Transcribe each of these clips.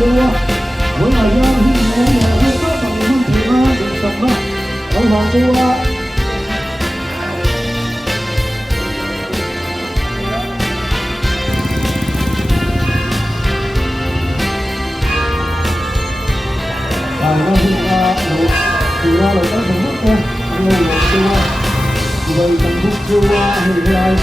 chua mỗi ngày ra khi mẹ hay có bằng năm thì ra được sập đó ông hoàng chua nó thì ra là cái phần bút nha như là chua rồi phần bút chua thì lại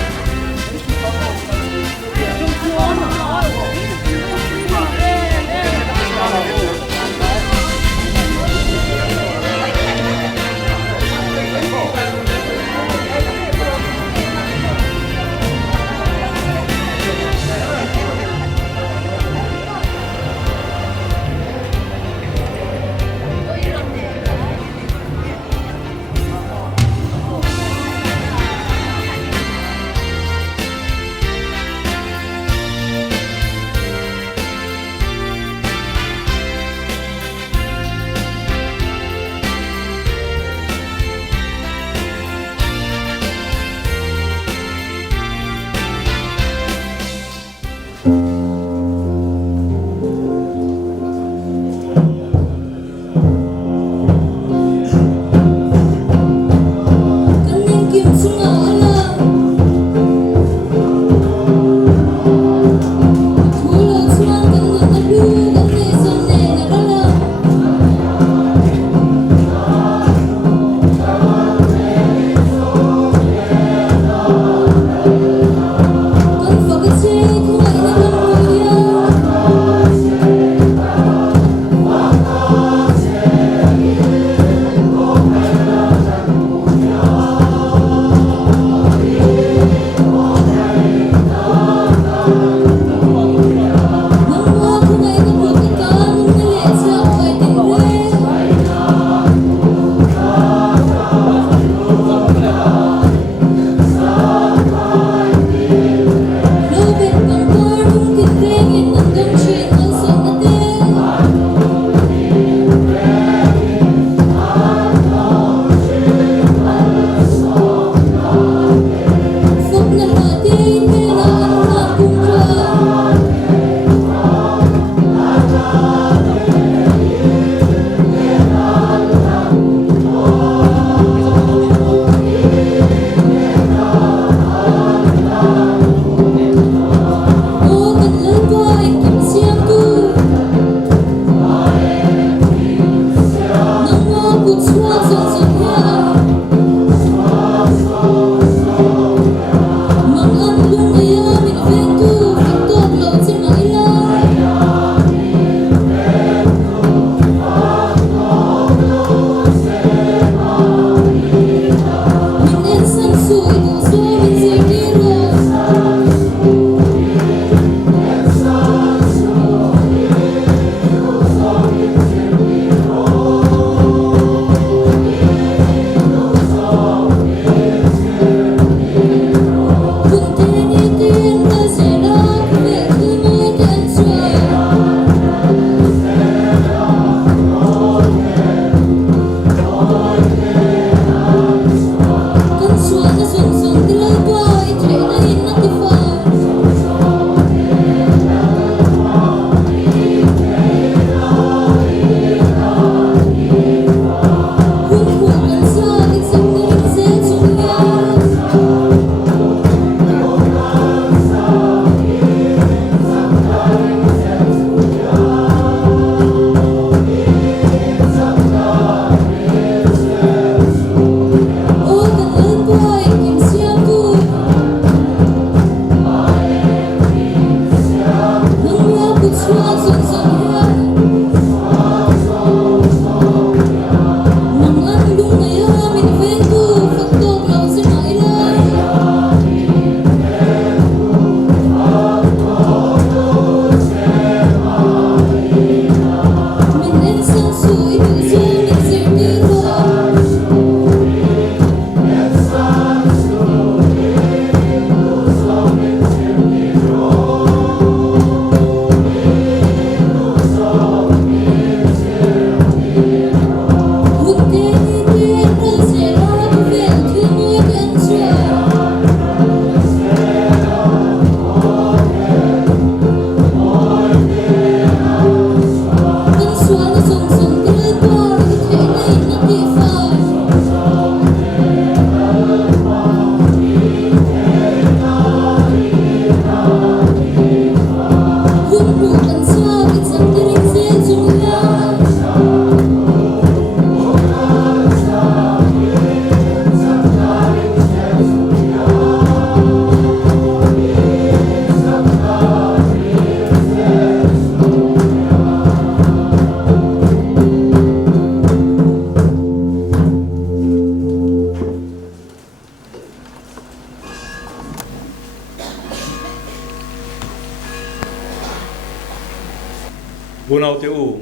Bunau teu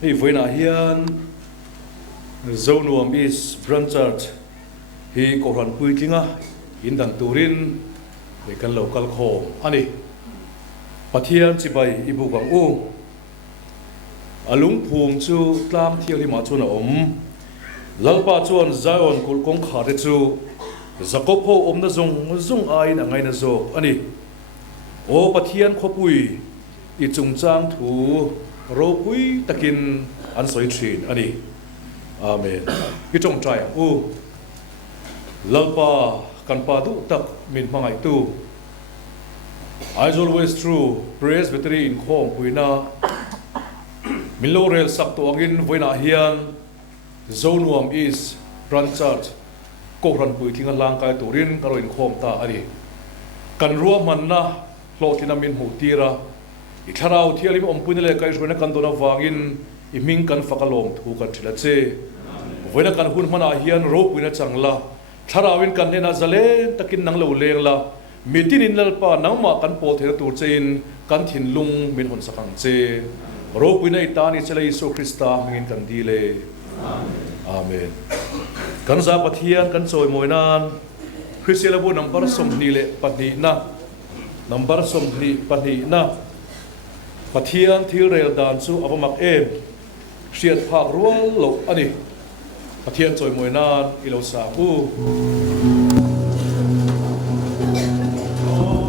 hi voina hian zonuam is Branchurch hi koran puitlinga indan turin e kan local kho ani pathian chibai ibu kang u alung phum chu tlam thial hi ma chuna lalpa chuan Zion kul kong khare chu Jacob ho omna zung ain angai na zo ani o pathian khopui i chungchang thu ropui takin an soi thin ani amen ki chong trai u lalpa kan pa du tak min mangai tu is always true presbytery in khom puina milorel sak to angin voina hian zonuam is Branchurch koran pui thinga lang kai turin karoin khom ta ani kan ruam man na hlotina min hu tira i tharau thialim ompuina le kai rona kan dona wangin i ming kan fakalom thu kan thila che voina kan hun mana hian ro puina changla tharawin kan hena zale takin nang lo leng la mitin in lalpa nangma kan po thera tur chein kan thin lung min hon sakang che ro puina itani chelai Isu Krista mingin kan dile amen kan za pathian kan choi moinan Christialabu number som ni le pati na number som ni pati na pathian thil rel dan chu awamak em hriat phak rual lo ani pathian choi moinan ilo sa pu Oh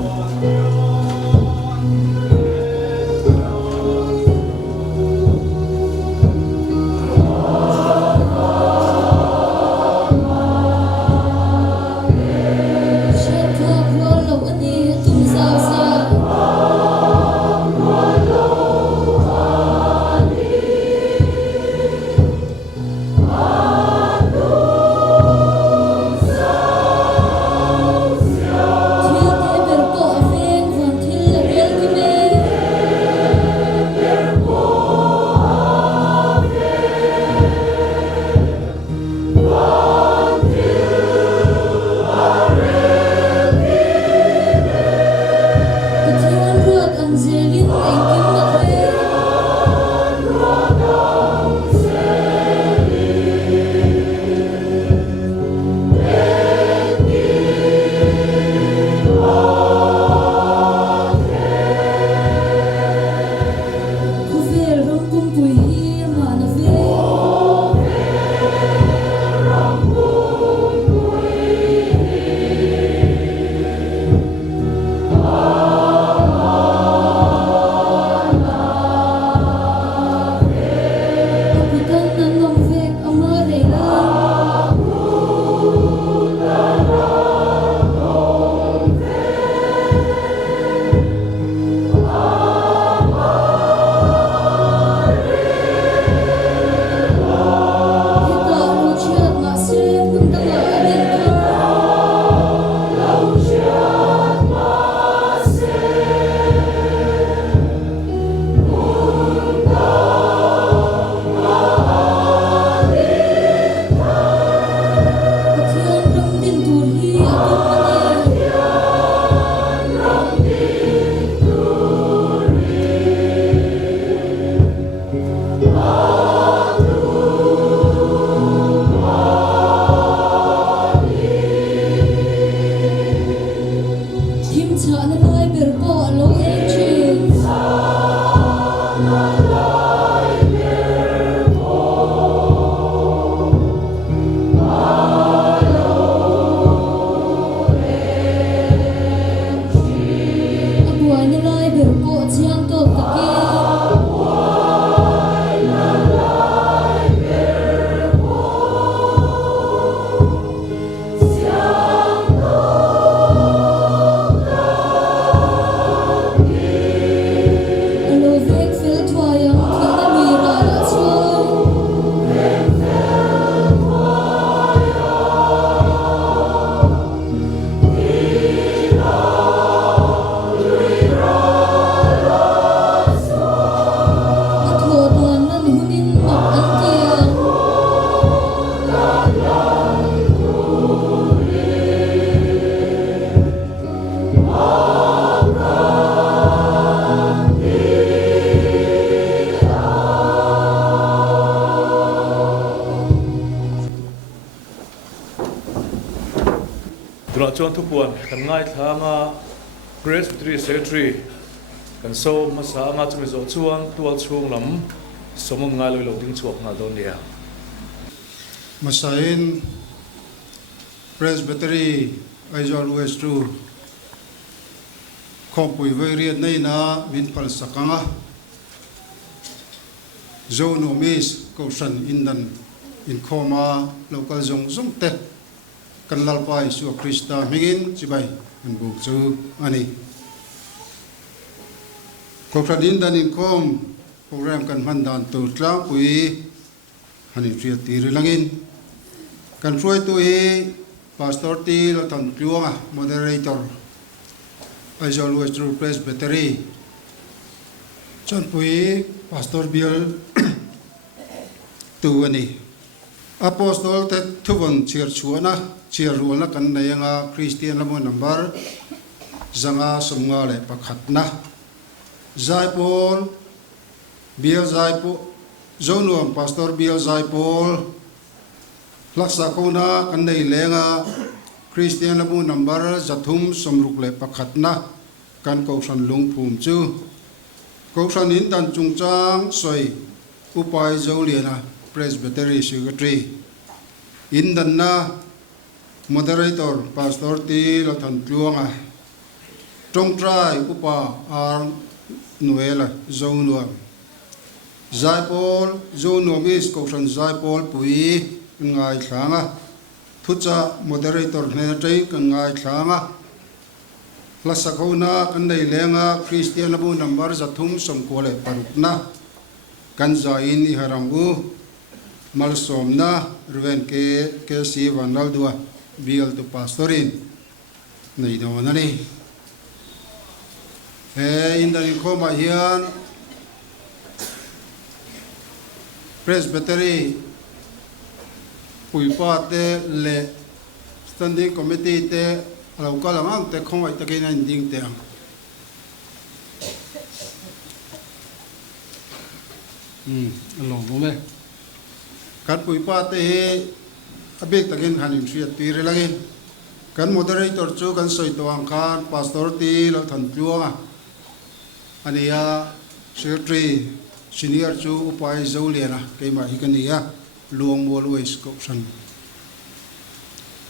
tuna chuan thupuan kan ngai thanga Grace Victory Secretary kan so masa nga chumi zo chuan tual chung lam somon ngai lo ding chuak na don nia Masain Presbytery Aizawl West 2 Khompui Vairiat nei na min phal sakanga Zone Omis Koshan Indan in Khoma local zong zong te kan lalpai su Krista mingin chibai kan buk chu ani Koshan Indan in Khom program kan mandan tu tlang pui hanin triat tir langin kan fruai tu hi pastor ti lo tan kluanga moderator Aizawl West Presbytery chan pui pastor Bill tu ani apostol te thuvon chir chuana chir ruana kan nayanga Christian lamo number zanga somnga le pakhatna Zaipol Bill Zaipol Zonuam pastor Bill Zaipol laksa kona kan nei lenga Christian lamo number zathum somruk le pakhatna kan Koshan lungphum chu Koshan in tan chungchang soi upai Zoliana Presbytery Secretary in danna moderator pastor ti lothan tluanga trong trai upa ar nuela Zonuam Zaipol Zonuam is Koshan Zaipol pui ngai thanga thucha moderator ne trai kan ngai thanga lasakona kan nei lenga Christian abu number zathum somkole parukna kan zain i harangu malsomna ruven ke si vanaldua bial to pastorin nei no nani indan khoma hian Presbytery puipa te le standing committee te alau kalamang te khomai te kena ding te ang alo bome kan puipa te he abek takin hanim siat tire lagi kan moderator chu kan soi to ang khan pastor ti lo than tluanga ania secretary senior chu upai Zoliana keima hikania luang always Koshan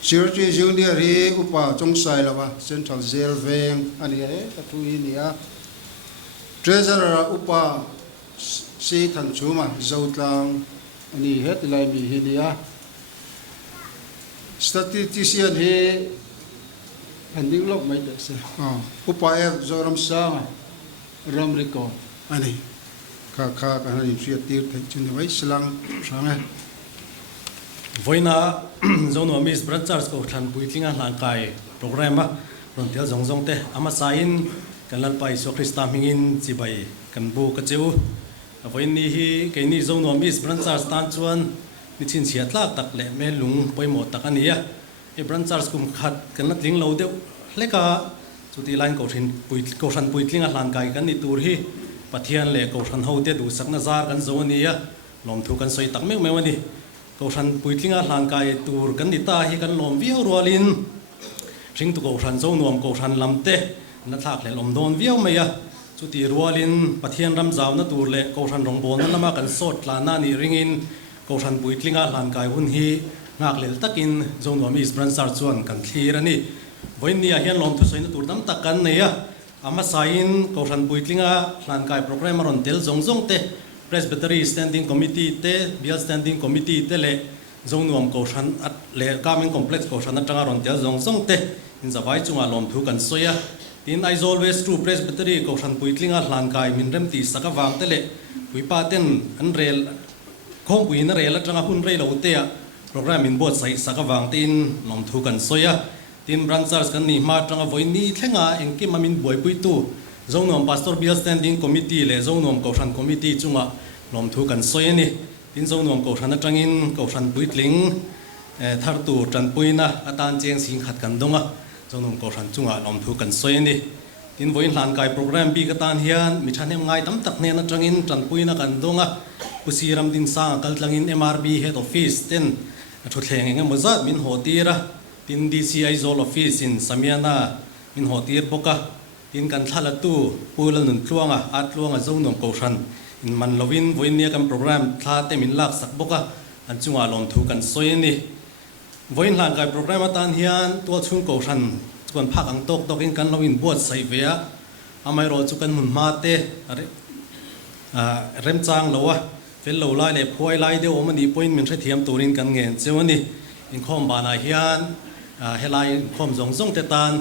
Secretary Junior hi upa chongsai lawa Central Jail veng ani tatui nia Treasurer upa si than chuma Zotlang ani het lai mi hi nia Statistician hi handing lok mai te se upa f Zoram Sang ram record ani ka ni siat tir thai chin wai slang sang Voina Zonuam is Branchers Koshan puitlinga langkai program ba rontel zongjong te ama sain kan lalpai so Krista mingin chibai kan bu ka cheu voini hi keini Zonuam is Branchers tan chuan ni chin chiat lak tak le me lung poimo tak ania e Branchers kum khat kan latling lo deu leka chuti line Koshan puitlinga langkai kan ni tur hi pathian le Koshan hote du sakna zar kan zonia lom thu kan soi tak me mewani Koshan puitlinga langkai tur kan nita hi kan lom viau rualin ring tu Koshan Zonuam Koshan lamte na thak le lom don viau meya chuti rualin pathian ram zaw na tur le Koshan rongbon na lama kan sot lana ni ringin Koshan puitlinga langkai hun hi ngak lel takin Zonuam is Branchers chuan kan thlir ani voin nia hian lom thu soina tur dam tak kan neya ama sain Koshan puitlinga langkai program ron tel zongjong te Presbytery Standing Committee te Bial Standing Committee te le Zonuam Koshan at le Kameng Complex Koshan atanga ron tel zongsong te in zawai chunga lom thu kan soya tin Aizawl West Presbytery Koshan puitlinga langkai minrem ti sakawang te le puipa ten an rel khom pui na rel atanga hun rei lo te program in bot sai sakawang tin lom thu kan soya tin Branchers kan ni ma atanga voini thlenga engki mamin boi pui tu Zonuam Pastor Bial Standing Committee le Zonuam Koshan Committee chunga lom thu kan soyani tin Zonuam Koshan atangin Koshan puitling thar tu tran puina atan cheng sing khat kan donga Zonuam Koshan chunga lom thu kan soyani tin voin langkai program bi katan hian mi thanem ngai tam tak ne na tangin tran puina kan donga pusiram din sa kal tlangin MRB head office ten thu thleng engemaw zat min hotira tin DCI zol office in Samiana min hotir boka tin kan thala tu pulan nun tluanga atluanga zonong koshan in manlovin voinia kan program thla te min lak sak boka an chunga lom thu kan soini voin hlan kai program atan hian to chung koshan chuan phak ang tok tok in kan lovin buat sai vea amai ro chu kan mun ma te rem chang lowa fel lo lai le phoi lai de omani point min the thiam turin kan ngen chewani in khom bana hian helai khom zong zong te tan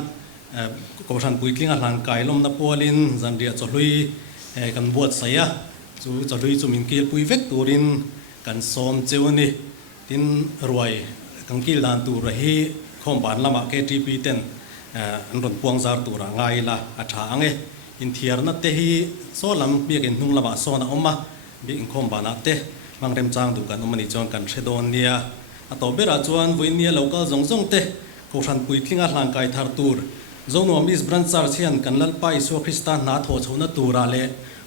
ko san puitling a hlang kai lom na polin zan ria cholui kan buat saya chu cholui chu min kil pui vek turin kan som chewani tin ruai kan kil dan tu rahi khom ban lama KTP ten an ron puang zar tura ngai la a tha ange in thiar na te hi so lam bi ken hnung lama so na oma bi in khom bana te mang rem chang du kan omani chong kan thedon nia a to bera chuan voinia local zong zong te ko san puitling a hlang kai thar tur zono mis branchar chian kan lal pai so Christian na tho chona tura le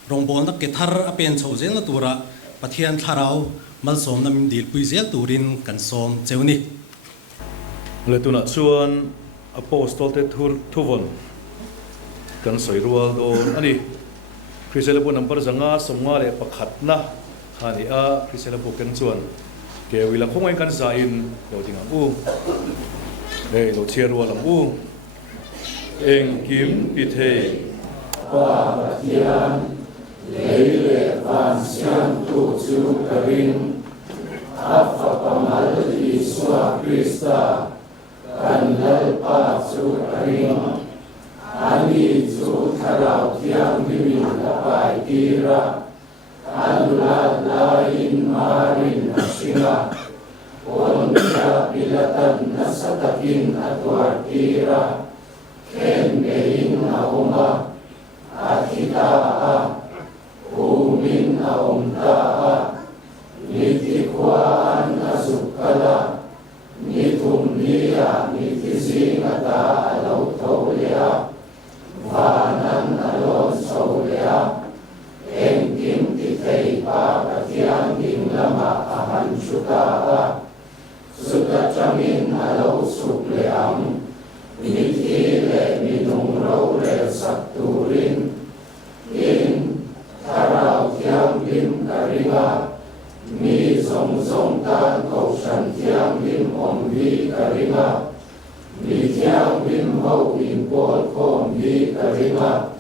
rongbol na ke thar a pen chho zel na tura pathian tharau mal som na min dil pui zel turin kan som chewni le tuna chuan apostol te thuvon kan soi rual don ani Chriselabu number zanga somnga le pakhat na khani a Chriselabu kan chuan ke wila khongai kan sa in lo jinga u le lo chiar rual am u eng kim pi the pa pathian leile van sian tu chu karin afa pamal Iswa Krista kan lal pa chu karin ani chu tharau thiam mi la pai tira anula lain marin asira on ya pilatan nasatakin atwar tira ken gein auma akita a umin aumta a nitikwan asukala nitum niya nitizingata alaw tawliya vanan alon sawliya engkim titay pa katiyan dim lama ahan syuta a sukachamin alaw sukliyam nitile minung rawre sakturin in taraw tiyang lim karinga mi zong zong tan cầu shan thiang lim om vi karinga mi thiang lim hậu in pol khom vi karinga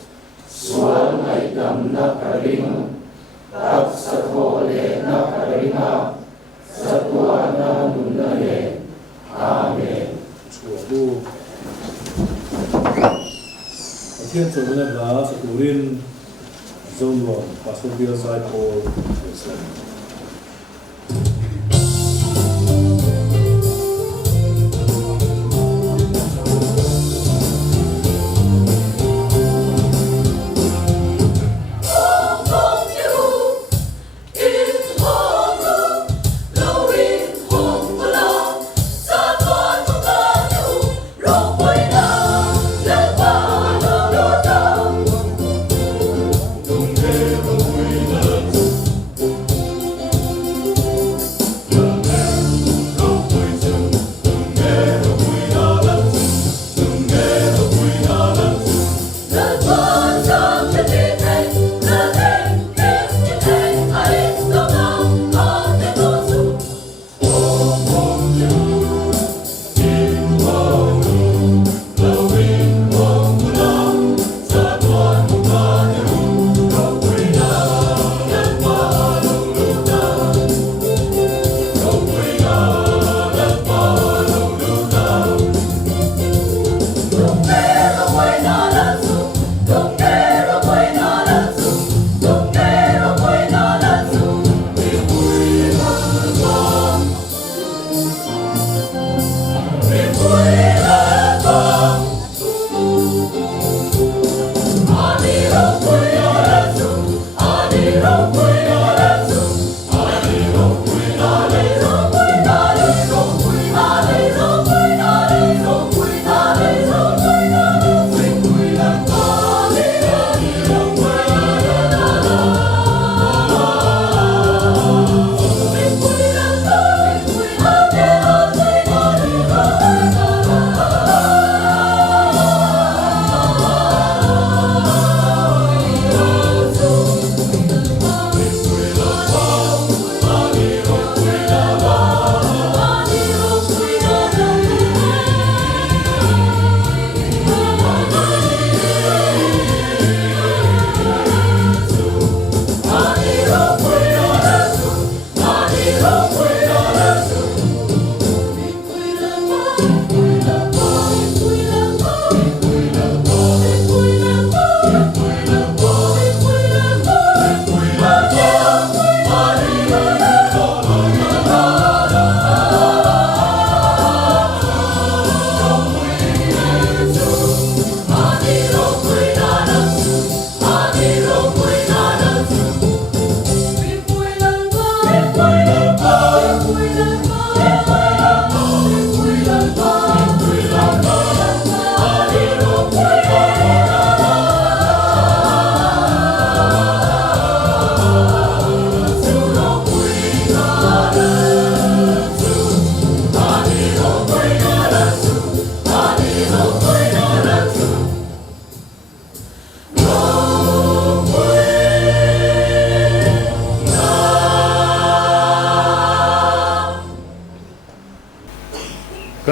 sual ngai dam na karinga tak sa thole na karinga satwa na nun na le amen chuabu Pathian chona la sa turin zonwa pastor bia sai ko Hãy subscribe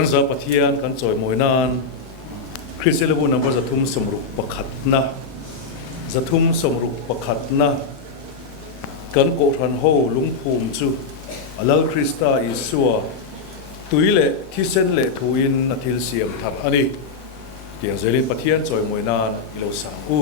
kan za pathian kan choi moinan Christian lebu number zathum somruk pakhatna zathum somruk pakhatna kan ko than ho lungphum chu alal Krista Isua tuile thisen le thuin athil siam thak ani tiang zelin pathian choi moinan ilo sa u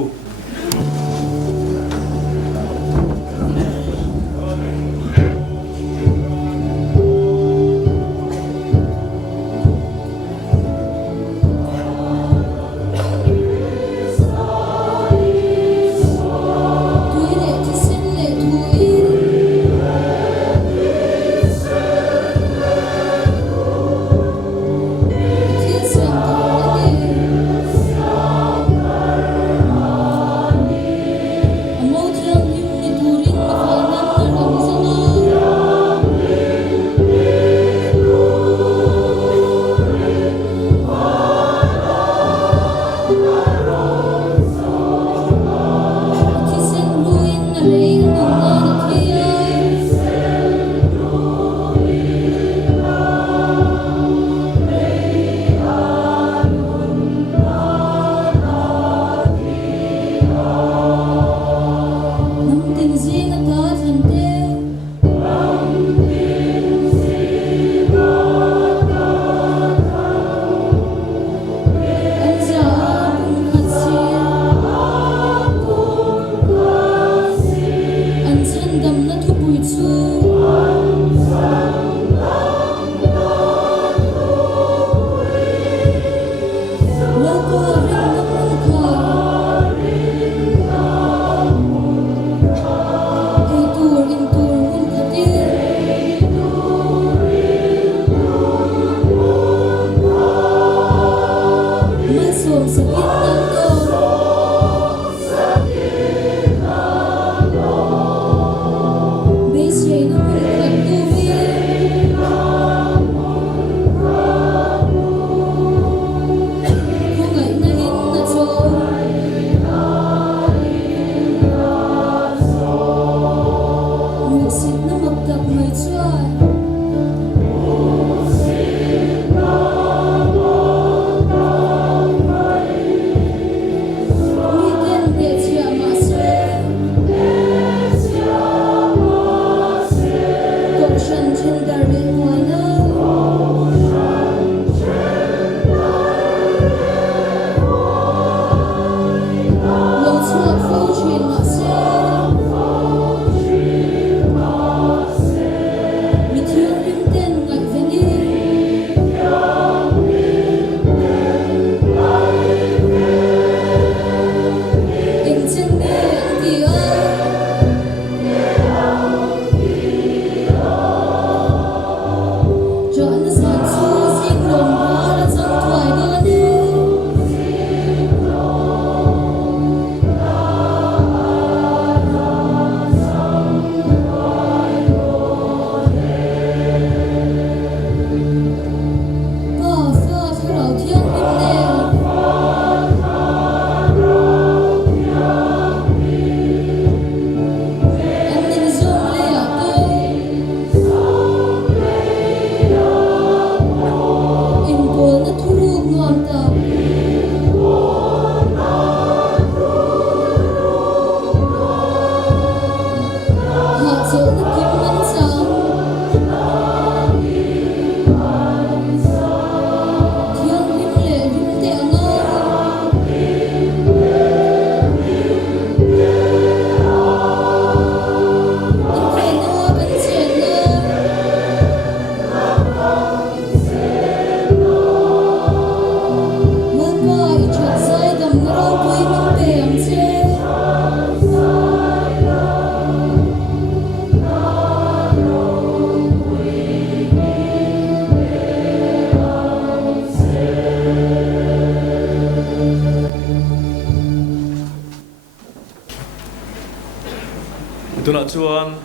tuna chuan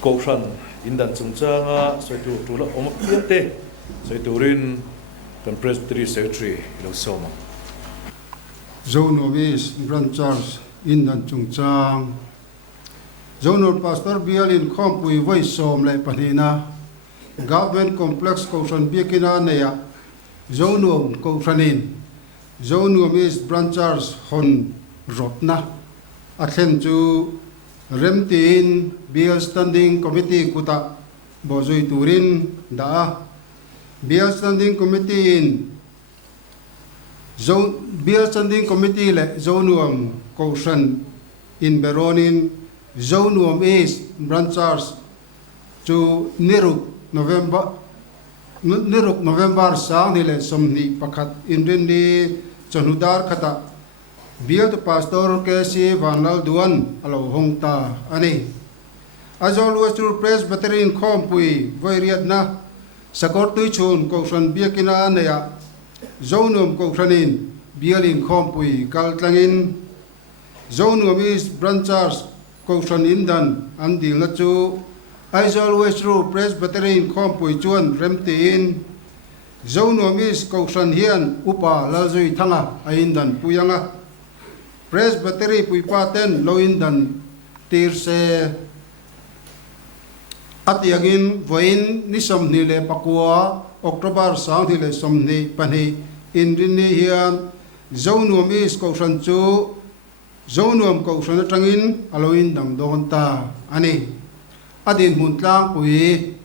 ko ran in dan chung changa soitu tula om piate soiturin kan presbytery secretary lo soma Zone Office Branch Church in dan chung chang Zone Pastor Bialin Khompui voi som le panina government complex ko san biakina neya zonuam ko sanin zonuam is branchers hon rotna athen chu remtin bill standing committee kuta bozoi turin da bill standing committee in bill standing committee le zonuam ko san in beronin zonuam is branchers chu niruk November sang nile somni pakhat indin ni chanudar khata bill to pastor kesi vanal duan alo hongta ani azol western presbyterian khompui voiriat na sakor tui chun ko san biakina neya zonum ko sanin bialin khompui kaltlangin zonum is branchers ko san indan andil na chu Aizol Westru Presbyterian Khompui Chuan Remtiin Zonum is Kausan Hian Upa Lalzui Thanga Aindan Puyanga Presbytery Puipaten Loindan Tirse Atiagin Voin Nisom Nile Pakua October Sang Nile Somni Pani Indini Hian Zonum is Kausan Chu Zonum Kausan Trangin Aloindang Dohonta Ani Adin muntlang pui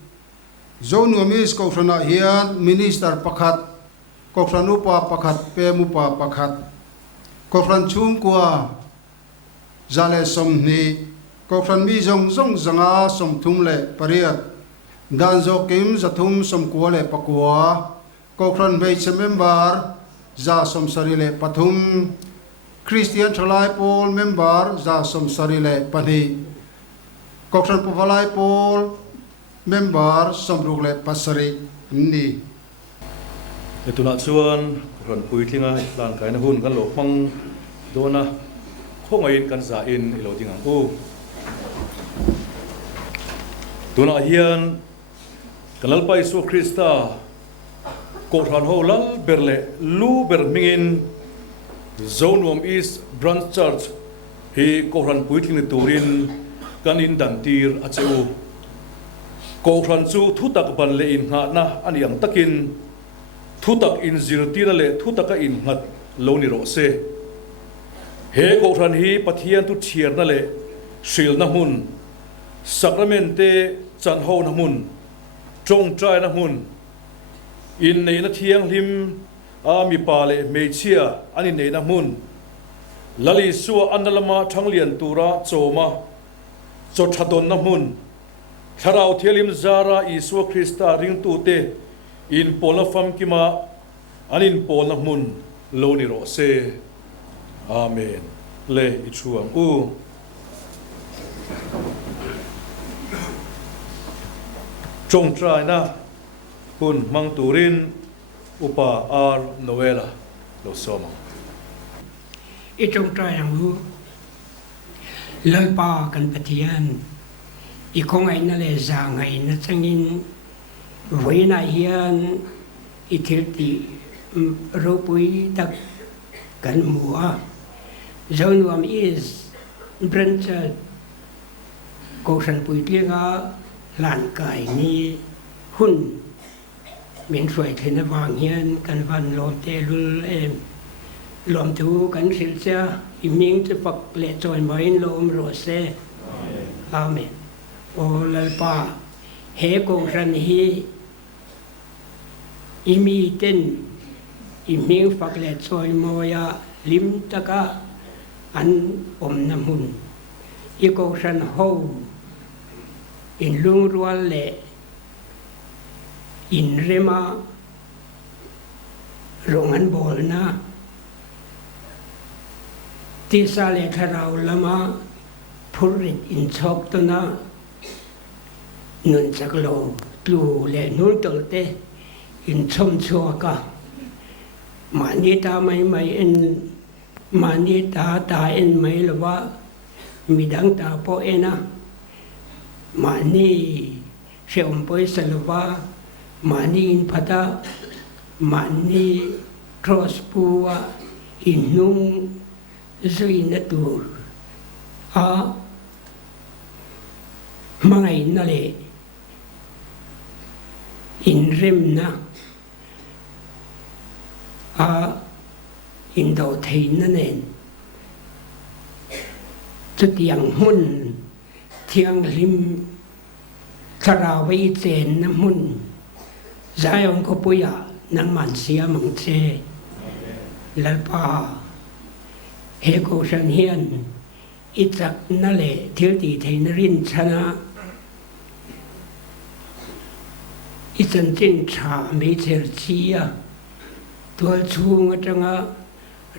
zonum is kausana hian minister pakhat kausanupa pakhat pemupa pakhat kausan chung kwa zale somni kausan mi zong zanga som thumle pariat dan zo kim zathum som kwale pakwa kausan bei member za som sarile pathum Christian Thalai Paul member za som sarile pani Koksan Puvalai Paul member Samrukle Pasari ni. Itu nak cuan ron puitlinga lan kain hun kan lokmang dona khongain kan zain ilo tingang u. Dona hian kanal pa Isu Krista koksan holal berle lu bermingin Zonum East Branch Church hi koksan puitling turin kanin dantir acheu ko khan chu thutak ban le in nga na ani ang takin thutak in zirtira le thutaka in ngat lo ni ro se he ko khan hi pathian tu thiar na le sil na hun sacramente chan ho na mun chong trai na hun in nei na thiang lim a mi pa le me chia ani nei na mun lali suwa andalama thanglian tura choma cho thadon na mun tharau thelim zara Isu Krista ring tu te in pola fam kima anin pol na mun lo ni ro se amen le ichuam u chong trai na hun mang turin upa ar novela lo soma itong trai ang hu lời pa kan pathian i khong ai na le za ngai na changin voi na hian i thil ti ro pui tak kan mua zonum is branch ko san pui tlinga lan kai ni hun min suai thena wang hian kan van lo te lul em lom thu kan sil cha iming te pak le choi mai lom ro se amen o lalpa he ko ran hi imi ten iming pak le choi moya lim taka an om nam hun i ko ran ho in lung rual le in rema rongan bol na tisa le tharau lama phurit in chok to na nun chaklo tlu le nun tolte in chom chua ka mani ta mai en mani ta en mai lawa midang ta po ena mani sheom poi salwa mani in phata mani cross puwa in nung zui na tur a mangai na le in rim na a in đầu thầy nó nên chút tiếng mun thiêng lim thà ra với trên năm mun giải ông có bùi à năng man xia mong xe lal pa he ko san hiền ít chắc nó lệ thiếu tỷ thầy nó rin chana ít chân chân trả mấy giờ chia tual chung ở trong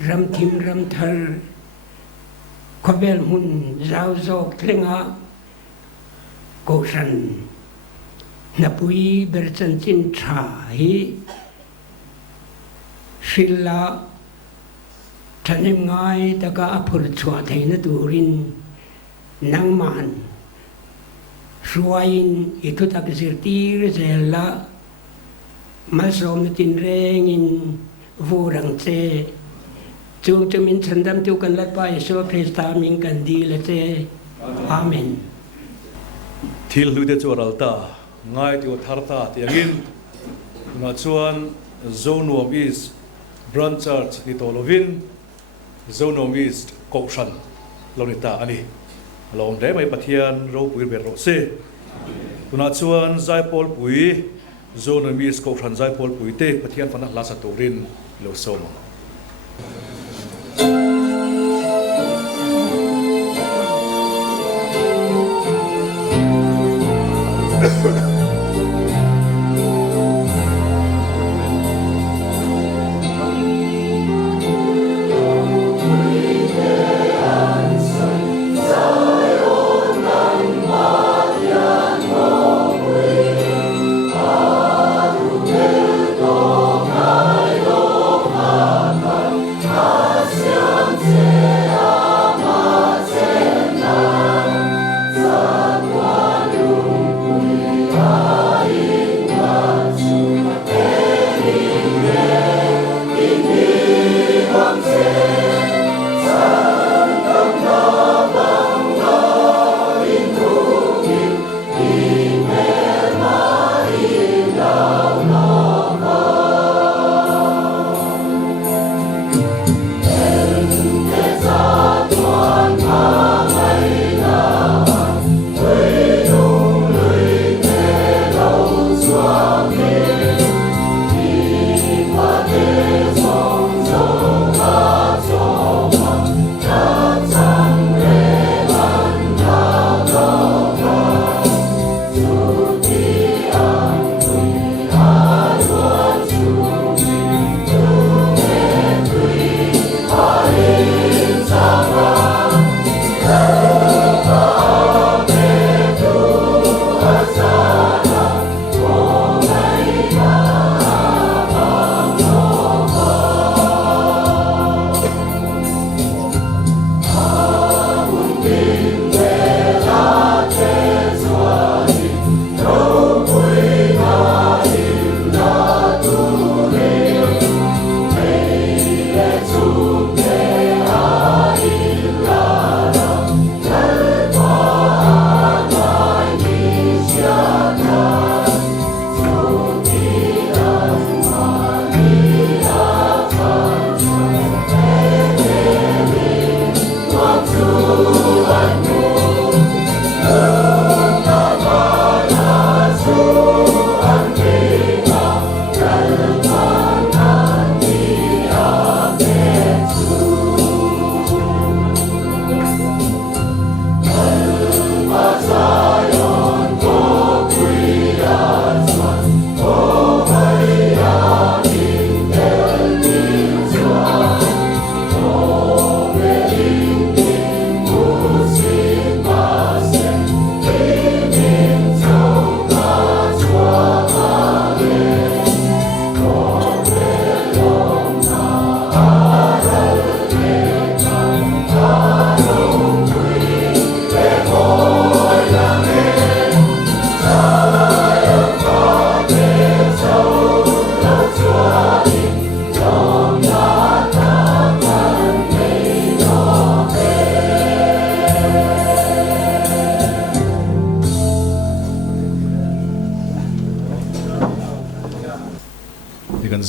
ram tim ram thar có bel hun giao dọc lenga ko san na pui ber chân chân trả hi sila chanem ngai ta ka apur chua thei na turin nang man suain itu tak zirtir zela masom tin reng in vurang che chung chumin chandam tu kan lat pa Yesu Krista min kan di la che amen thil lu de chu ralta ngai tu tharta tiangin nga chuan zone of is branch church ni tolovin zone of east kokshan lonita ani lom de mai pathian ro pui ber ro se tuna chuan zaipol pui zone of east kokshan zaipol pui te pathian fana la sa turin lo som Amen.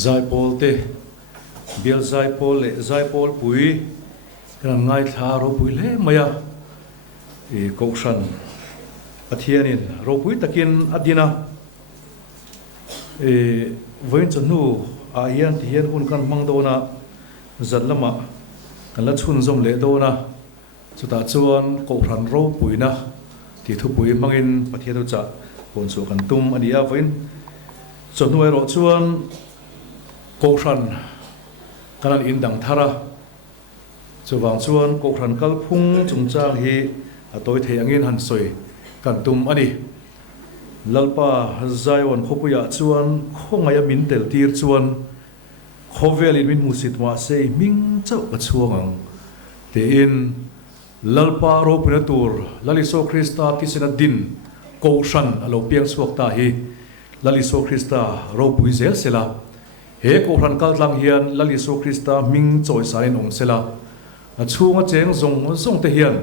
zai pol te bial zai pol le zai pol pui kan ngai tha ro pui le maya e ko san pathianin ro pui takin adina e voin chanu a hian ti hian hun kan mang do na zat lama kan la chhun zom le do na chuta chuan ko ran ro pui na ti thu pui mangin pathian cha kon chu kan tum ania voin chonu ro chuan ko ran kan in dang thara chuwang chuan ko ran kal phung chung chang hi atoi thei angin han soi kan tum ani lalpa zaiwan khopuya chuan khongaya min tel tir chuan khovel in min musit ma se ming chau ka chuang te in lalpa ro pinatur laliso krista tisena din ko shan alo piang suak ta hi laliso krista ro puizel sela he ko ran kal tlang hian laliso krista ming choi sain om sela a chunga cheng zong te hian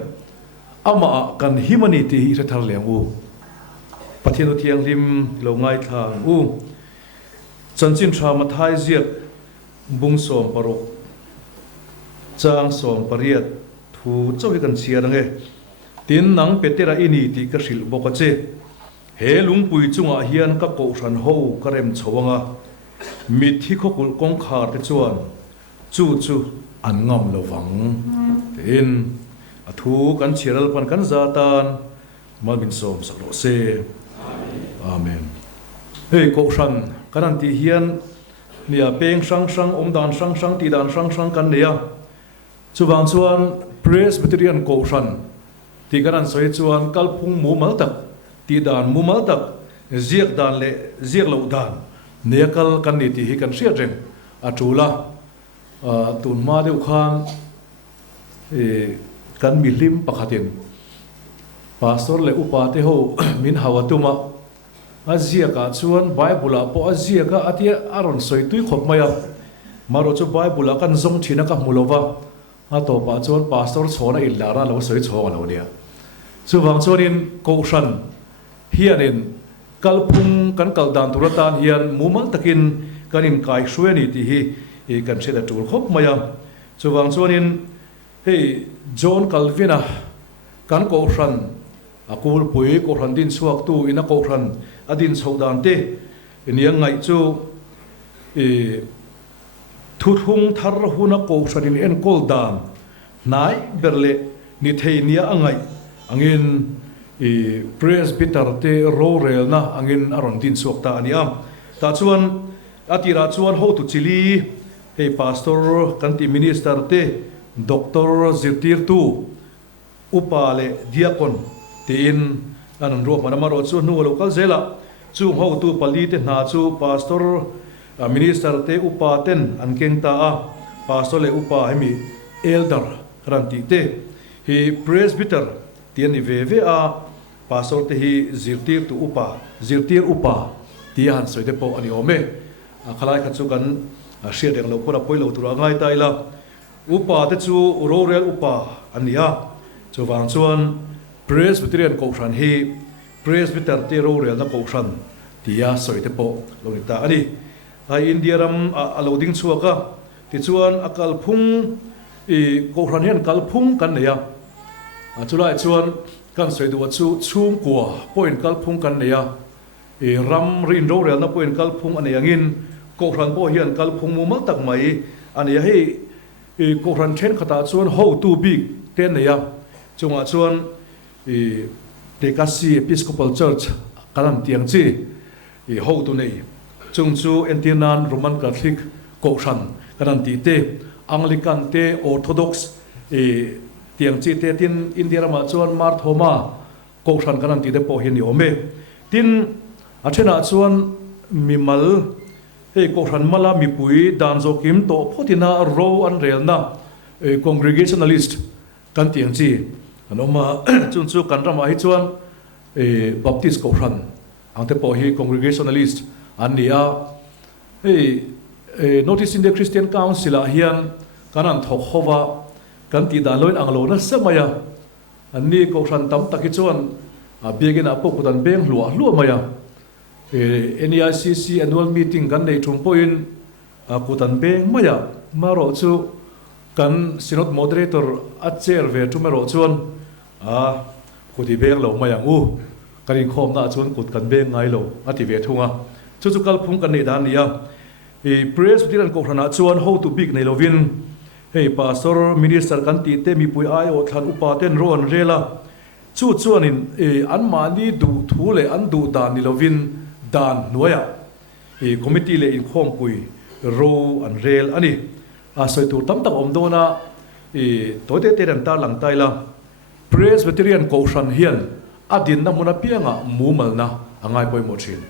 ama kan humanity hi thar leng u pathian thiang lim lo ngai thang u chanchin tha ma thai ziat bung som parok chang som pariat thu chau hi kan chia range tin nang petera ini ti ka hril boka che he lungpui chunga hian ka ko ran ho ka rem chawanga mi thi khokul kong khar te chuan chu an ngam lo wang tin a thu kan chiral pan kan zatan malbin som saklo se amen hey ko ran kanan ti hian nia peng sang om dan sang ti dan sang kan nia chuwang chuan presbyterian ko ran ti kanan soi chuan kalphung mu mal tak ti dan mu mal tak ziak dan le ziak lo dan nekal kan ni ti hi kan ria reng atula tun ma deuh khan kan mi lim pakhatin pastor le upa te ho min hawatuma azia ka chuan bible po azia ka atia aron soi tui khop maya maro chu bible kan zong thina ka mulova a to pa chuan pastor chhona in lara lo soi chhong lo nia chuwang chuanin ko ran hianin kalphung kan kaldan turatan hian mumal takin kanin kai hruani ti hi kan cheda tur khop maya chuwang chuanin hey John Calvin kan ko ran akul pui ko ran din suak tu ina ko ran adin chhodan te iniang ngai chu thu thung thar huna ko sanin en kol dan nai berle ni theinia angai angin presbyter te ro rel na angin aron din suak ta aniam ta chuan atira chuan ho tu chili hey pastor kanti minister te doctor zirtir tu upale diakon te in anan ro manama ro chu nu local zela chu ho tu pali te na chu pastor minister te upa ten an keng ta a pastor le upa hemi elder ranti te hi presbyter ti ani ve a pastor te hi zirtir tu upa zirtir upa ti han soi te po ani ome khalai kha chu kan share deng lo pura poilo tura ngai taila upa te chu rorel upa ania chuwang chuan presbyterian ko ran hi presbyter te rorel na ko ran tia soi te po longita ani ai india ram aloding chuaka ti chuan akal phung ko ran hian kal phung kan neya chulai chuan kan soi du chu chung kwa point kal phung kan neya ram rin rorel na point kal phung ani angin ko ran po hian kal phung mu mal tak mai ani hei ko ran then khata chuan ho tu big ten neya chunga chuan Tekasi Episcopal Church kalam tiang chi ho tu nei chung chu Antinan Roman Catholic ko ran karan ti te Anglican te Orthodox tiang chi te tin India ma chuan Mar Thoma ko ran karan ti te po hin ni ome tin athena chuan mimal he ko ran mala mi pui dan zo kim to photina ro an rel na congregationalist kan tiang chi anoma chun chu kan rama hi chuan baptist ko ran angte po hi congregationalist ania notice in the Christian Council a hian kanan thok howa kan ti dan loin anglo na samaya anni ko ran tam taki chuan a biagin a pokudan beng lua maya NEICC annual meeting kan nei thum point kutan beng maya maro chu kan synod moderator a chair ve tu maro chuan kuti beng lo maya u kanin khom na chuan kut kan beng ngai lo ati ve thunga chu chu kal phung kan nei dan nia e presbyterian ko rana chuan how to big nei lovin hey pastor minister kan ti te mi pui ai o than upa ten ron rela chu chuan in an mani du thu le an du dan ni lovin dan noya committee le in khom pui ro an rel ani a soi tu tam tak om dona toite te ran ta lang tai la presbyterian ko ran hian adin na muna pianga mumal na angai poi mo thin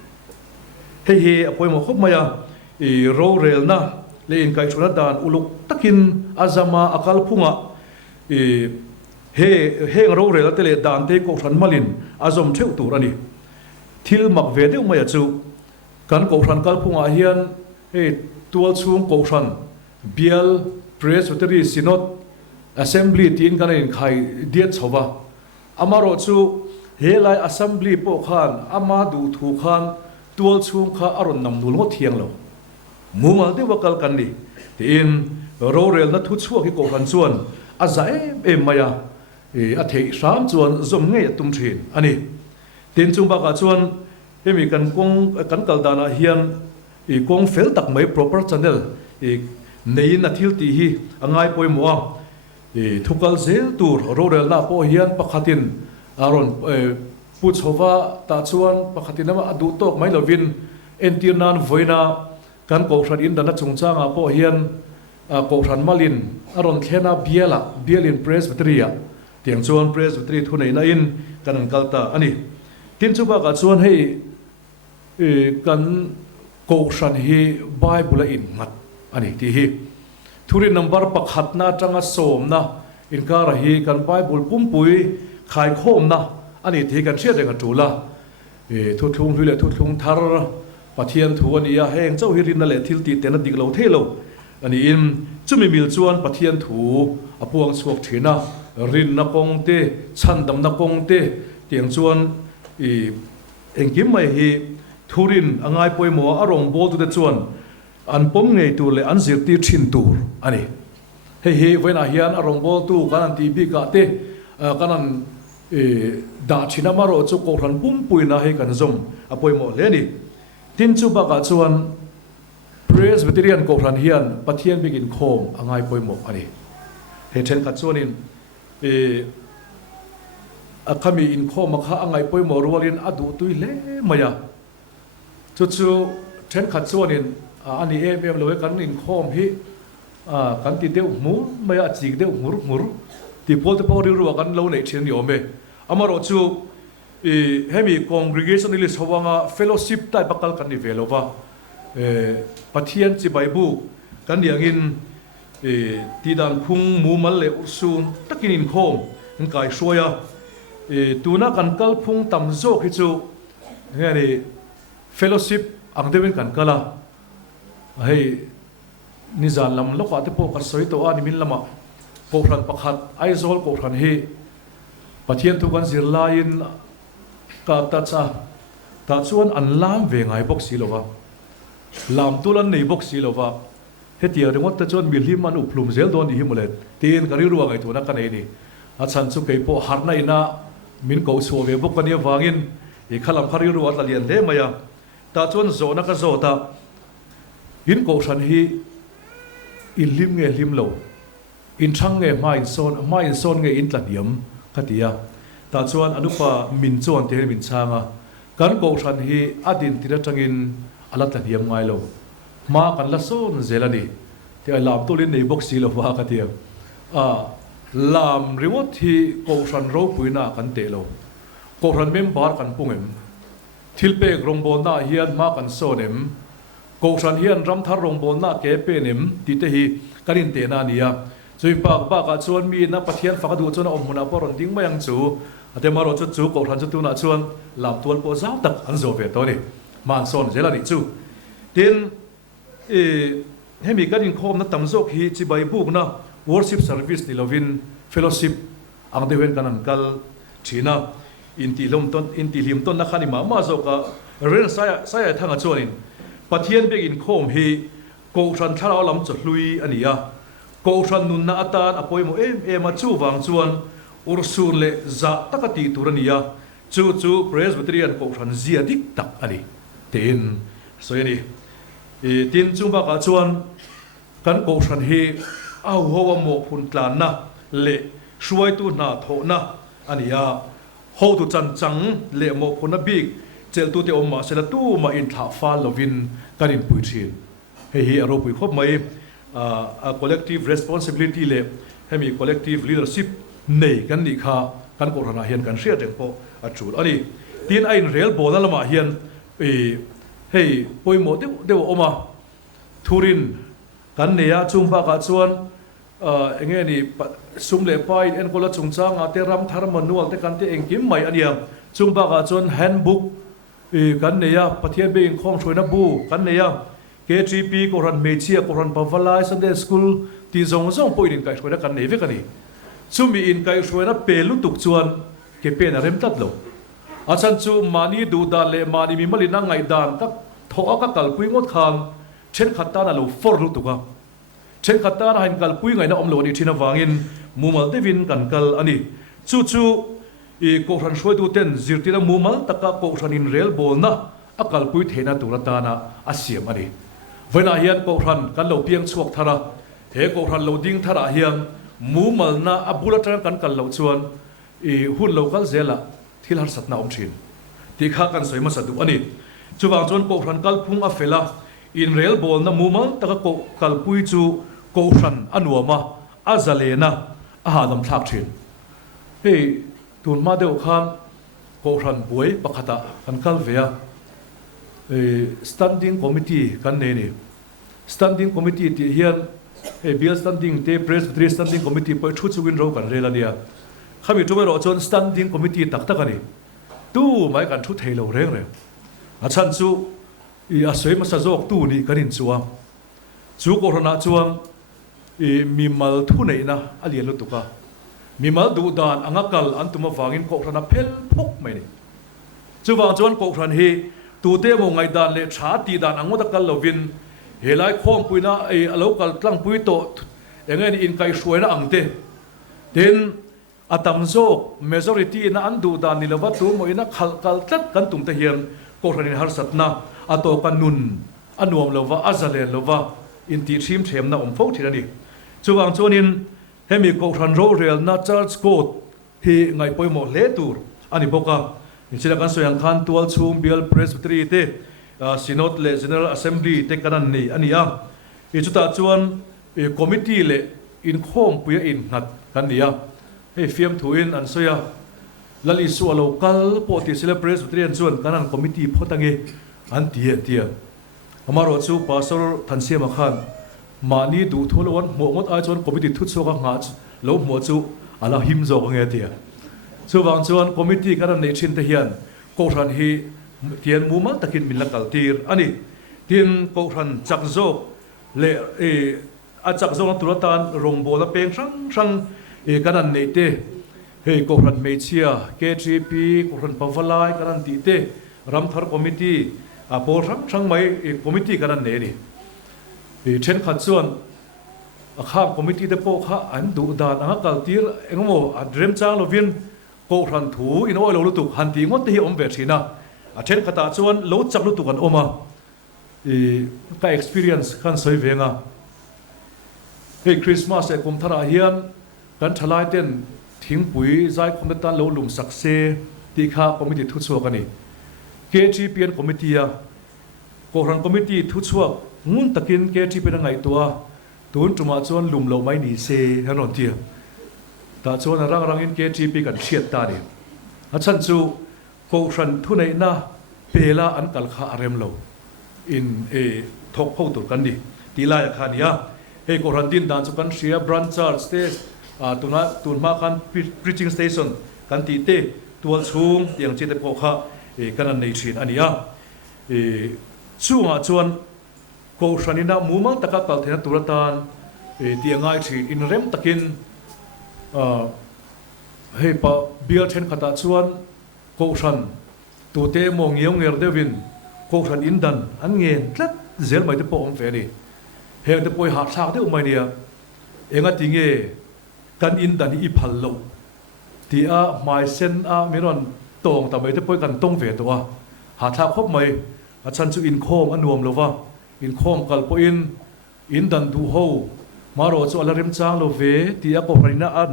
he apoi mo khop maya ro rel na le in kai chuna dan uluk takin azama akal phunga he ro rel te le dan te ko ran malin azom theu tur ani thil mak ve deuh maya chu kan ko ran kal phunga hian tual chung ko ran bial presbytery synod assembly tin kan in khai diet chowa amaro chu helai assembly po khan ama du thu khan tual chung kha aron nam nul ngo thiang lo mumal de wakal kan ni tin ro rel na thu chuak ki ko ran chuan a zai em maya a thei ram chuan zom nge tum thin ani tin chung ba ka chuan hemi kan kong kan kal dana hian kong fel tak mai proper channel nei na thil ti hi angai poi mo thukal zel tur ro rel na po hian pakhatin aron puchova ta chuan pakhatin ama adu tok mai lovin entirnan voina kan ko ran in dana chungchanga po hian ko ran malin aron thena bielin presbytery tiang chuan presbytery thu nei na in kan kalta ani tin chu ba ka chuan hei kan ko ran hi bible in mat ani ti hi thuri number pakhat na tanga som na in kara hi kan bible pumpui khai khom na ani thi kan thriat renga tula thu thung hlule thu thung thar pathian thu ani ya heng chau hi rin na le thil ti te na dik lo thelo ani in chumi mil chuan pathian thu apuang chuak thina rin na kong te chandam na kong te tiang chuan engkim mai hi thurin angai poimo arong bol tu te chuan an pom ngei tur le an zir ti thin tur ani he vena hian arong bol tu kan ti bi ka te kanan da thina maro chu ko ran pum puina he kan zom apoimo le ni tin chu ba ka chuan presbyterian ko ran hian pathian begin khom angai poimo ani he then ka chuan in akami in khom kha angai poimo rolin adu tui le maya chu then ka chuan in ani em lo kan in khom hi kan ti deuh mu maya chik deuh mur ti pol te pawri ru kan lo nei thian yome amaro chu hemi congregation ili sawanga fellowship tai bakal kan ni velova pathian chi baibu kan diangin ti dan khung mu mal le ursun takin in khom in kai soya tuna kan kal phung tam zo khi chu ngani fellowship ang devin kan kala hei nizan lam loka te po ka soi to ani min lama ko ran pakhat aizol ko ran hi pathian tu kan zirlain ka ta cha ta chuan an lam ve ngai box si lova lam tulan nei box si lova hetia ringot ta chuan milhim an uplum zel don hi mulet tin kari ruwa ngai thuna ka nei ni a chan chu kei po harna ina min ko so ve bok kania wangin e khalam khari ruwa la lian le maya ta chuan zona ka zota in ko ran hi in lim nge lim lo in thang nge mai son nge in tlan yam khatia ta chuan anupa min chuan te min changa kan ko ran hi adin tira tangin alat tlan yam ngai lo ma kan la son zelani te lam tolin nei box si lo wa khatia lam remote hi ko ran ro puina kan te lo ko ran member kan pungem thilpe rongbon na hian ma kan sonem ko ran hian ram thar rongbon na ke penem ti te hi karin te na nia chui pak ba ka chuan mi na pathian fakadu chuan om huna poron ding mayang chu ate maro chu ko ran chu tu na chuan lam tual po zau tak an zo ve to ni man son zela ni chu tin hemi karin khom na tam zok hi chi bai buk na worship service ni lovin fellowship ang dewen kanan kal thina inti lim ton na khani ma zo ka ren saya thanga chuanin pathian begin khom hi ko ran thara lam chu hlui ania ko ran nun na atan apoi mo em a chu wang chuan ursun le za takati turania chu presbyterian ko ran zia dik tak ani tin so yani tin chumba ka chuan kan ko ran hi au ho mo phun tlan na le shuai tu na tho na ania ho tu chan chang le mo phun na big chel tu te oma sela tu ma in tha fa lovin kan in pui thin hi aro pui khop mai a collective responsibility le hemi collective leadership nei kan ni kha kan ko rana hian kan ria teng po a chul ani tin a in rel bol lama hian hei poimo de oma thurin kan neya chungba ka chuan enge ni sum le pai en kola chungchang ate ram thar manual te kan te engkim mai ania chungba ka chuan handbook kan neya pathian be in khom throina bu kan neya KTP ko ran mechia ko ran pawalai Sunday school ti zong point in kai throina kan nei ve kani chumi in kai throina pelu tuk chuan ke pen a rem tat lo achan chu mani du dan le mani mi malina ngai dan tak tho ka kal pui ngot khang chen khata na lo for lu tuka chen khata na hin kal pui ngai na om lo ni thina wangin mumal devin kan kal ani chu i ko ran shoi tu ten zirtina mumal taka ko ran in rel bol na akal pui thena turata na asiam ani vena hian ko ran kan lo piang chuak thara he ko ran lo ding thara hian mumal na abulatan kan kal lo chuan i hun lo kal zela thil har satna om thin ti kha kan soima sadu ani chuwang chon ko ran kal phung a fela in rel bol na mumal taka ko kal pui chu ko ran anuama azalena a hadam thak thin hey tun ma deuh khan ko ran buai pakhata kan kal vea standing committee kan ne ni standing committee ti hian bill standing te presbytery standing committee poi thu chuwin ro kan rela nia khami tu ro chon standing committee tak tak ani tu mai kan thu theilo reng re a chan chu i a soi ma sa jok tu ni kan in chuwa chu ko rona chuang mi mal thu nei na alian lu tuka mi mal du dan angakal antuma wangin ko rona phel phok mai ni chuwang chon ko ran hi tu te mo ngai dan le tha ti dan angoda kal lovin helai khom puina local tlang pui to engen in kai shruina angte den atam zo majority na andu dan ni lova tu mo ina khal kal tat kan tum te hian ko ranin har satna ato kanun anuam lova azale lova in ti thim them na om fo thirani chuwang chonin hemi ko ran ro rel na church court hi ngai poimo le tur ani boka inchila kan soyang khan tual chum bial presbytery te synod le general assembly te kanan ni ania ichuta chuan committee le in khom puya in nat kan nia he fiam thuin an soya lali su local poti sele presbyterian chuan kanan committee photange an tia amaro chu pastor thansiam khan mani du tholon mo ngot a chuan committee thu choka nga lo mo chu ala him zo nge tia chuwang chuan committee kanan nei thin te hian ko ran hi tian mumal takin min lakal tir ani tin ko ran chak zo le a chak zo turatan rong bola peng sang kanan nei te he ko ran mechia KTP ko ran pawalai kanan ti te ramthar committee a por sang mai committee kanan nei ni chen khat chuan a kha committee te po kha an du dan angakal tir engmo a drem chang lovin ko ran thu in oi lo lutuk han ti ngot te hi om ve thina a then khata chuan lo chak lutuk an oma ka experience kan soi venga hey Christmas e kum thara hian kan thalai ten thingpui zai khom tan lo lum sakse ti kha committee thu chuak ani KTPN committee a ko ran committee thu chuak ngun takin KTP na ngai tua tun tuma chuan lum lo mai ni se hanon tia ta chuan rang in KTP kan thiat ta ni a chan chu ko ran thu nei na pela an kal kha arem lo in thok phau tur kan ni ti la ya khania he ko ran tin dan chu kan ria branch church stage tunma khan preaching station kan ti te tual chung tiang che te ko kha kanan nei thin ania chunga chuan ko ranina mumang taka kal thena turatan tiangai thi in rem takin he pa bial then khata chuan ko ran tu te mong yong nger devin ko ran indan an nge tlat zel mai te po om fe ni heng te poi ha thak te umai nia enga tinge kan in dan I phal lo ti a mai sen a miron tong ta mai te poi kan tong ve to a ha thak khop mai a chan chu in khom anuam lova in khom kal po in dan du ho maro chu alarim chang lo ve ti a ko rina an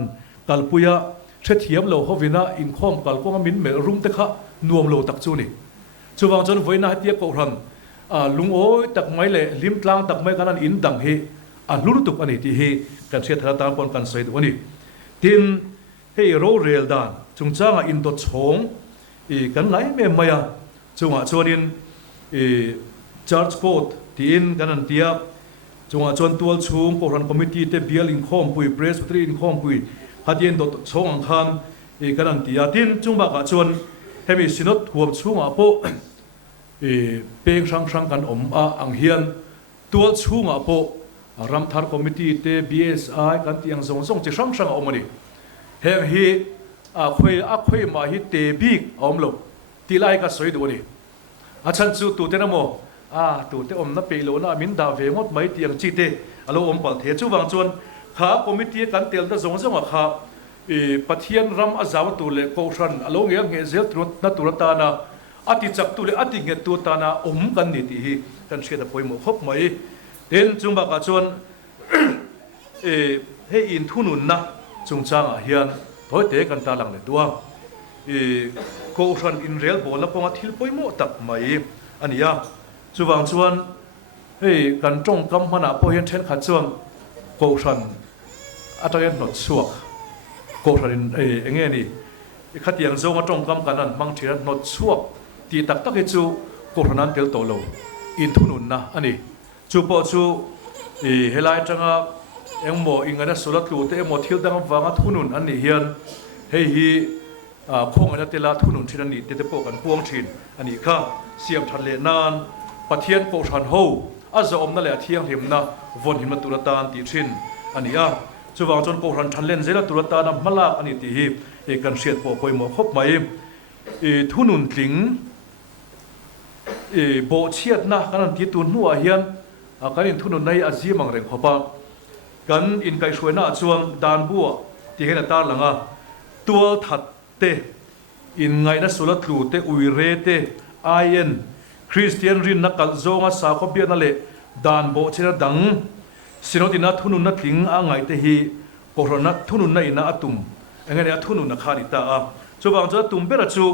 kal puya the thiam lo hovina in khom kal ko min me rum te kha nuam lo tak chu ni chuwang chon voina hatia ko ram lung oi tak mai le lim tlang tak mai kanan in dang he luru tuk ani ti he kan sia thara tan pon kan sai do ani tin he ro rel dan chung changa in do chong kan ngai me maya chunga chonin church court tin kanan tia chunga chon tual chung ko ran committee te bial in khom pui presbytery in khom pui hatien do chong ang khan kanan tia tin chungba ka chon hemi sinot huam chunga po peng sang kan ang hian tual chunga po ram thar committee te BSI kan tiang zong che sang omani heng hi khoi ma hi te big omlo tilai ka soi do ni achan chu tu te namo tu te na pe lo na min da ve ngot mai tiang chi te alo pal the chu wang chuan kha committee kan tel da zong kha pathian ram azaw tu le ko ran alo nge zel trut na turata na ati chak tu le ati nge tu ta na kan ni ti hi kan che da poi mo khop mai den chungba ka chon he in thunun na chungchang a hian thoi te kan ta lang le tua ko ran in rel bol la ponga thil poi mo tak mai ania chuwang chuan he kan tong kam hana po hian then kha chuang ko ran atayen not suak ko ran enge ni khatiang zonga tong kam kanan mang thira not suak ti tak tak he chu ko ranan tel to lo in thunun na ani chu po chu helai tanga engmo ingana solat lu te mo thil dang wanga thunun ani hian hei hi khong ana tela thunun thin ani te po kan puang thin ani kha siam than le nan pathian ko than ho azo omna le thiang him na von him na turatan ti thin ani a chuwang chon ko ran than len zela turatan malak ani ti hi kan siat po poi mo khop mai thunun tling bo chiat na kan ti tu nuwa hian kan in thunun nai azimang reng khopa kan in kai shwena chuang dan bua ti hena tar langa tual that te in ngai na sulat lu te uire te ayen Christian rin na kal zonga sa ko bia na le dan bo chira dang sinodina thunun na thing a ngai te hi korona thunun na ina atum engene a thunun na khari ta a chuwang cha tum bera chu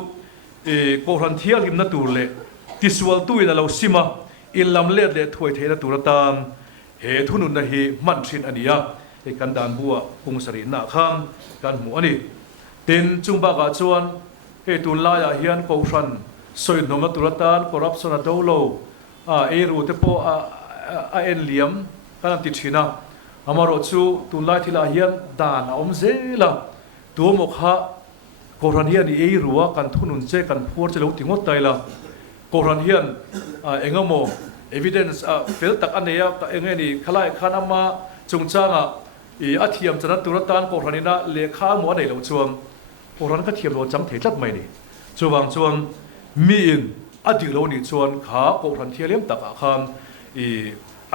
koran thial him na tur le tiswal tu ina lo sima ilam le le thoi theina turatan he thunun na hi man thin ania kan dan bua pungsari na kham kan mu ani tin chungba ga chuan he tun la ya hian ko ran soi noma turatan corruption a dolo ru te po a en liam kan ti thina amaro chu tun la thila hian dan om zela tu mo kha koran hian ei ruwa kan thunun che kan phur che lo tingot taila koran hian engamo evidence fel tak aneya engeni khalai khanama chungchanga athiam chana turatan koranina lekha mo nei lo chuang koran ka thiam lo cham theilat mai ni chuwang chuang mi in adi lo ni chuan kha koran thialem taka kham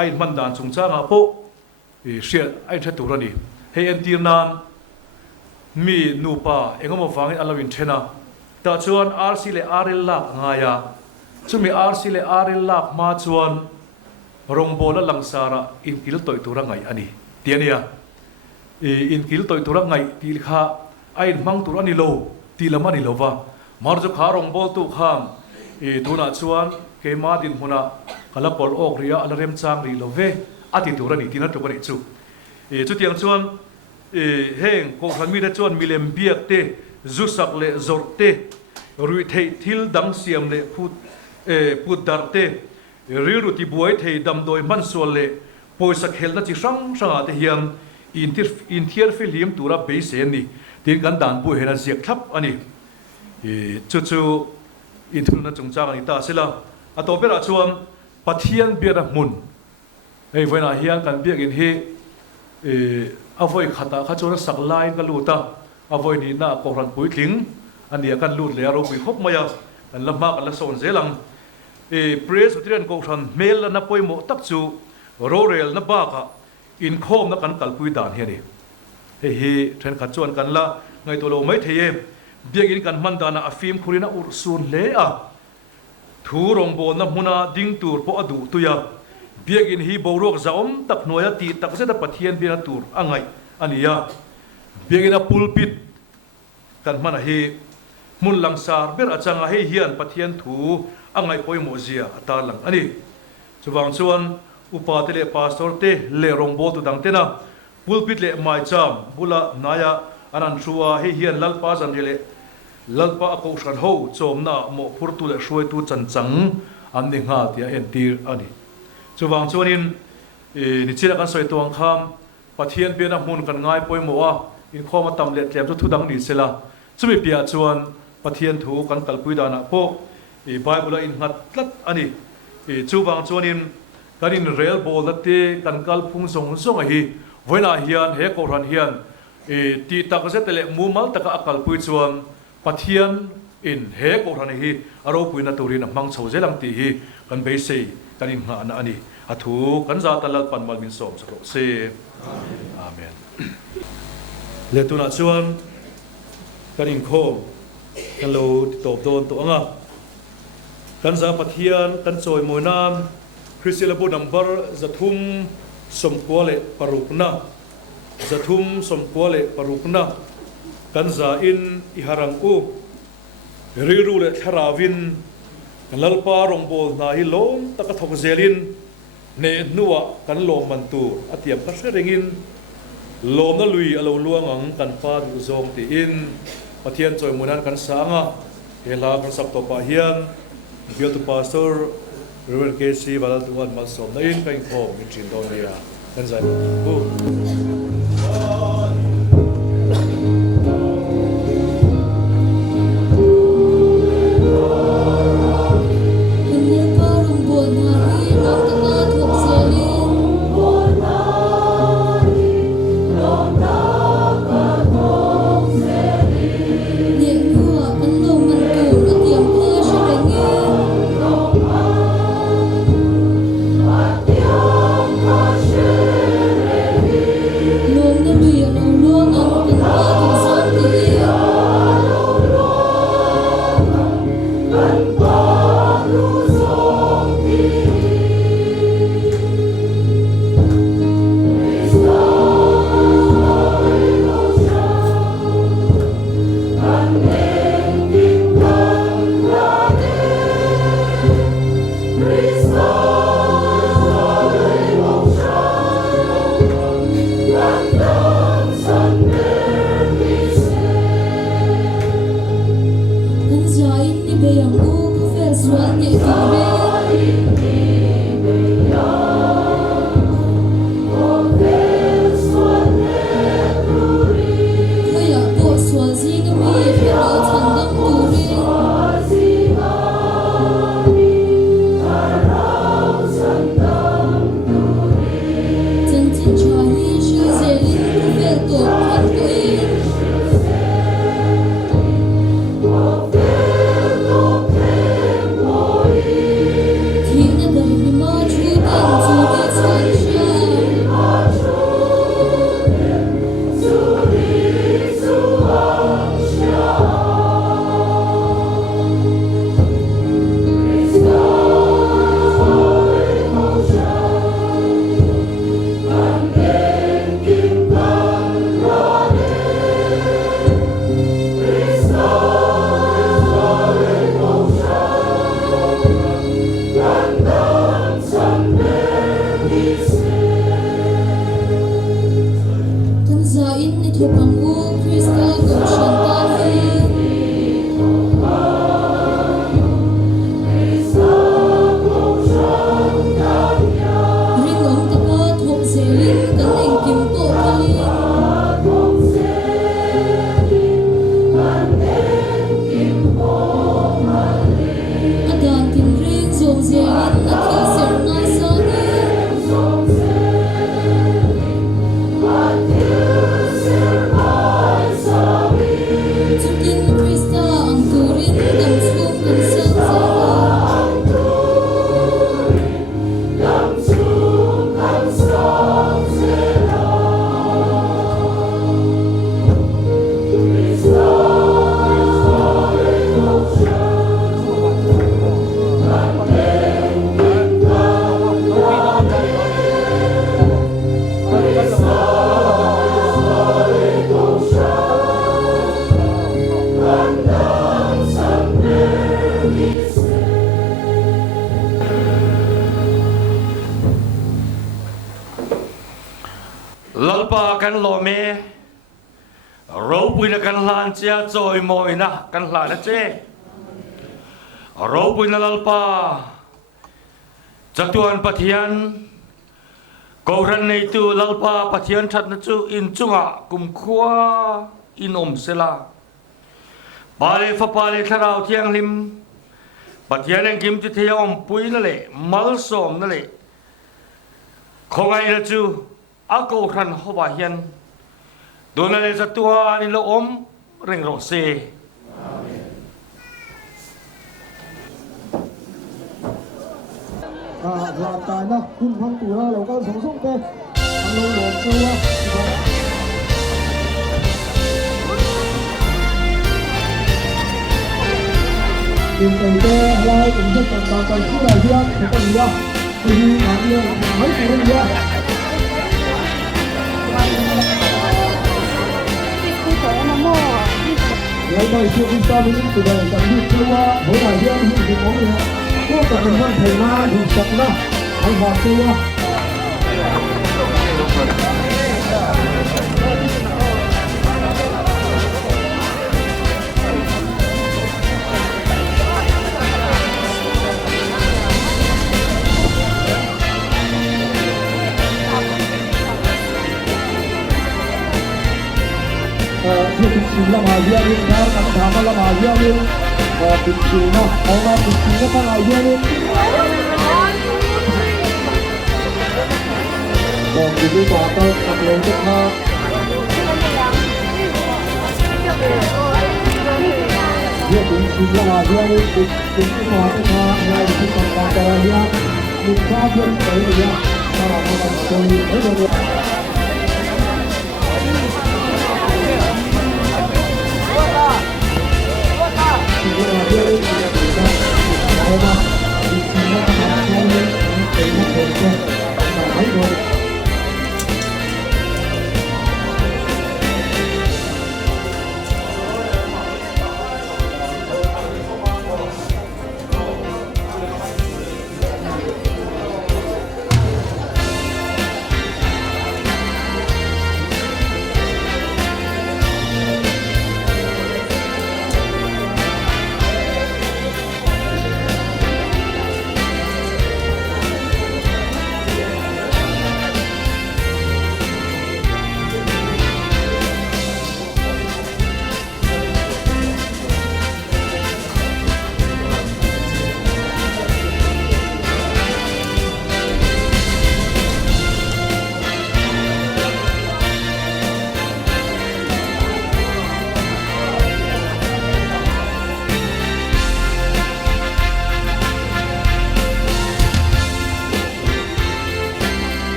ai man dan chungchanga po shia ai the turani he en tirnan mi nupa engamo wangin alawin thena ta chuan RC le RL lak ngaya chumi RC le RL lak ma chuan rongbola langsara in kil toy tura ngai ani tiania in kil toy tura ngai til kha ai mang tur ani lo tilama ni lova marjo kha rongbol tu kham tuna chuan ke ma din huna kala pol ok ria alarem chang ri love ati turani tina to kari chu chu tiang chuan heng ko khami da chuan milem biak te zusak le zorte rui thei thil dang siam le put darte riru ti buai thei dam doi man sol le poisa khelna chi sang sanga te hiam in thiar film tura be se ni tin kan dan bu hena ziak thap ani chu chu in thuna chungchang ani ta sela atopera chuan pathian biara mun ei voina hian kan biak in he avoi khata kha chora saklai ka luta avoi ni na ko ran pui thling ania kan lut le ro pui khop maya an lama kan la son zelang presbyterian ko ran mel na poi mo tak chu ro rel na ba ka in khom na kan kalpui dan he ni hi then kha chuan kan la ngai to lo mai theye biagin kan man dana afim khurina ursun le a thu rong bo na huna ding tur po adu tuya biagin hi borok zaom tak noya ti tak se da pathian bina tur angai ania biagin a pulpit kan mana hi mun langsar ber achanga hi hian pathian thu angai poi mozia atar lang ani chuwang chuan upa te le pastor te le rong bo tu dang te na pulpit le mai cham bula naya anan thua hi hian lalpa jan le lalpa ko shan ho chom na mo phurtu le shoi tu chan chang an ni nga tia en tir ani chuwang chuanin ni chira kan soi tuang kham pathian pe na mun kan ngai poi mo a in khoma tam le tlem tu thudang ni sela chumi pia chuan pathian thu kan kalpui dana po bible in ngat tlat ani chuwang chuanin kanin rel bol na te kan kal phung song song a hi voina hian he ko ran hian ti tak se tele mumal taka akal pui chuan pathian in he ko ran hi aro puina turin mang chho zelang ti hi kan be sei kanin nga na ani athu kan za talal pan mal min som sakro se amen le tuna chuan kanin khom kan lo top don to anga kan za pathian kan choi moinam Christian labu number zathum somkwale parukna zathum somkwale parukna kan za in iharang u riru le tharawin kan lalpa rongbol na hi lom taka thok zelin ne nuwa kan lom mantu atiam ka serengin lom na lui alo luangang kan pa du zong ti in pathian choi munan kan sanga hela kan sak to pa hian bial tu pastor Reverend Casey balal tuan malsom na in kain ko min chin don dia kan zai bu กันโลเมเราปุยนะกันหลานเจ้าจอยมอยนะกันหลานนะเจ้เราปุยนะลลปาจักรวาลปะเทียนกอรันในตัวลลปาปะเทียนชัดนะจูอินจุงะกุมขวาอินอมเสลาปาเลฟปาเลทาราวเทียงลิมปะเทียนยังกิมจุเทียอมปุยนั่นแหละมัลสอมนั่นแหละของไงนะจูอากอรันฮอบาเฮียนโดนอะไรสักตัวนี่เราอมเร่งโรเซหลับตายนะคุณพังตัวเราก็สงสงเตะเราหลงตัวเป็นไปได้อะไรเป็นเช่นต่างๆกันที่ไหนที่นั่นที่คนเดียวที่มีหางเรื่องไม่ใช่เรื่องเดียวเราไม่เชื่อคุณตาไม่รู้ตัวใดแต่ที่เชื่อว่าหัวหน้าเรื่องที่เป็นของเนี่ยพวกกับเป็นวันเทน่าถูกจับนะเอาหัวตัว Pintu lama dia ni, dah kami dah lama dia ni. Pintu nak, orang pintu nak lama dia ni. Dan jadi batal kabel kita. Dia pintu lama dia ni, pintu batal kita. Dia pintu batal dia. Kita pun tahu dia. Kalau orang sekali,